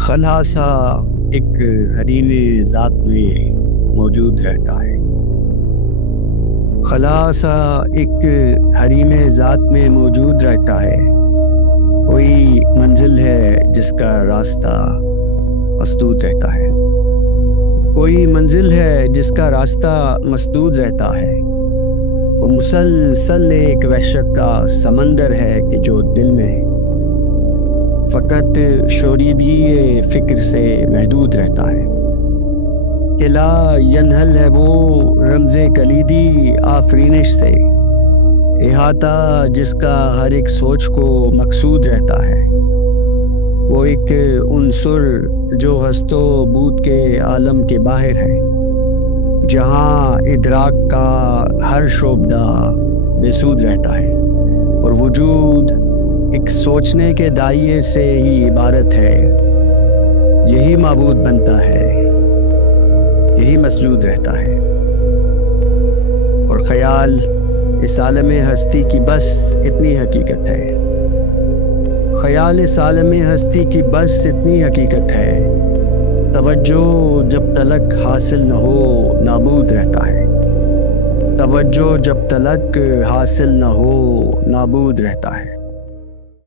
خلاصہ ایک حریم ذات میں موجود رہتا ہے۔ خلاصہ ایک حریم ذات میں موجود رہتا ہے۔ کوئی منزل ہے جس کا راستہ مسدود رہتا ہے۔ کوئی منزل ہے جس کا راستہ مسدود رہتا ہے۔ وہ مسلسل ایک وحشت کا سمندر ہے کہ جو دل میں فقط شوریدگی فکر سے محدود رہتا ہے۔ کہ لا ینحل ہے وہ رمز کلیدی آفرینش سے، احاطہ جس کا ہر ایک سوچ کو مقصود رہتا ہے۔ وہ ایک عنصر جو ہست و بود کے عالم کے باہر ہے، جہاں ادراک کا ہر شعبہ بے سود رہتا ہے اور وجود ایک سوچنے کے دائرے سے ہی عبارت ہے۔ یہی معبود بنتا ہے، یہی مسجود رہتا ہے، اور خیال اس عالم ہستی کی بس اتنی حقیقت ہے۔ خیال اس عالم ہستی کی بس اتنی حقیقت ہے۔ توجہ جب تلک حاصل نہ ہو نابود رہتا ہے۔ توجہ جب تلک حاصل نہ ہو نابود رہتا ہے۔